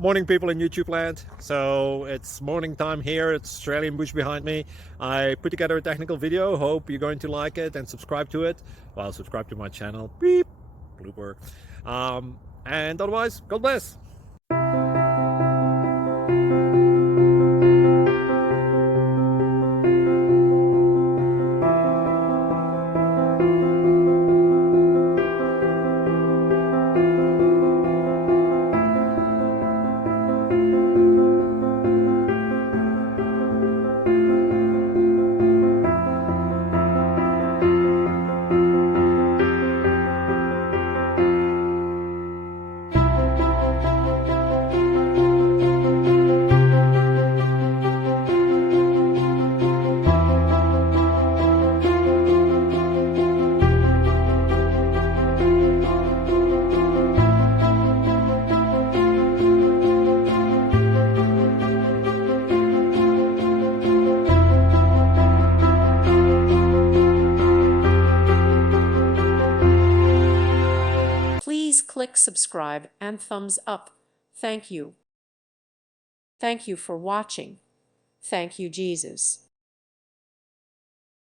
Morning, people in YouTube land. So it's morning time here. It's Australian bush behind me. I put together a technical video. Hope you're going to like it and subscribe to it. Well, subscribe to my channel. Beep. Blooper. And otherwise, God bless. Please click subscribe and thumbs up. Thank you. Thank you for watching. Thank you, Jesus.